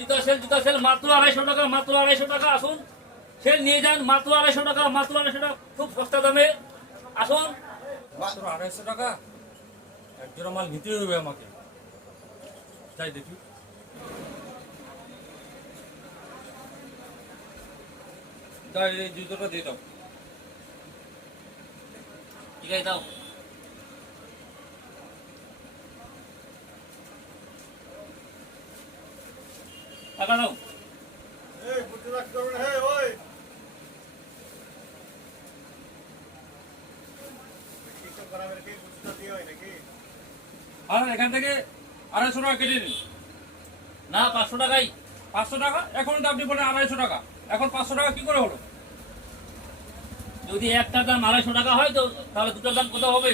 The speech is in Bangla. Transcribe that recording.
জুতা সেল জুতা সেল মাত্র আড়াইশো টাকা মাত্র আড়াইশো টাকা আসুন। সেল নিয়ে যান মাত্র আড়াইশো টাকা মাত্র আড়াইশো টাকা খুব সস্তা দামে। আসুন। মাত্র আড়াইশো টাকা? এক জোড়া মাল নিতেই হবে আমাকে। তাই দেখি। তাই এই জুতোটা দিয়ে দাও। ঠিক আছে দাও টাকা দাও আর, এখান থেকে আড়াইশো টাকা কেটে নিন। না, পাঁচশো টাকাই। পাঁচশো টাকা? এখন তো আপনি বলেন আড়াইশো টাকা। এখন পাঁচশো টাকা কি করে হলো? যদি একটা দাম আড়াইশো টাকা হয় তো তাহলে দুটার দাম কত হবে?